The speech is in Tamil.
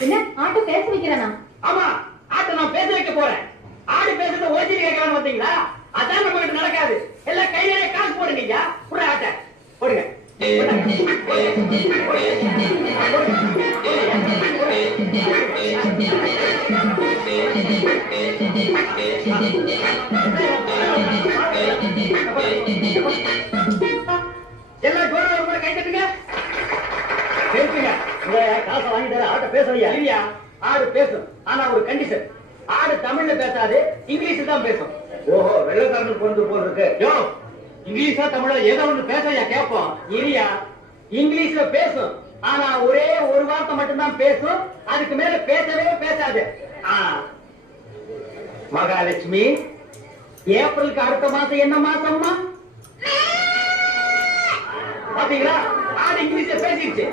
என்ன ஆட்டு பேச வைக்கிறேனா? ஆமா, ஆட்டை நான் பேச வைக்க போறேன். ஆடு பேசுறது ஓஜி கேட்கலாம் வந்தீங்களா? அதான் நம்ம கிட்ட நடக்காது. எல்லாம் கையிலே காசு போடுங்க. புற ஆட்டை போடுங்க. எல்லாம் ஜோரா கை தட்டுங்க. பேசுங்க. காசை வாங்கிட்டு ஆட்டை பேச வையா? இல்லையா, ஆடு பேசும். ஆனா ஒரு கண்டிஷன், ஆடு தமிழ்ல பேசாது, இங்கிலீஷ் தான் பேசும். ஓஹோ, வெள்ளக்காரனுக்கு பொறுத்து போல் இருக்கு. யோ, இங்கிலீஷா தமிழா ஏதோ ஒண்ணு பேசையா கேட்போம். இல்லையா, இங்கிலீஷ்ல பேசும். ஆனா ஒரே ஒரு வார்த்தை மட்டும்தான் பேசும். அதுக்கு மேல பேசவே பேசாது. மகாலட்சுமி, ஏப்ரலுக்கு அடுத்த மாசம் என்ன மாசம்மா? பாத்தீங்களா, ஆடு இங்கிலீஷ்ல பேசிடுச்சு.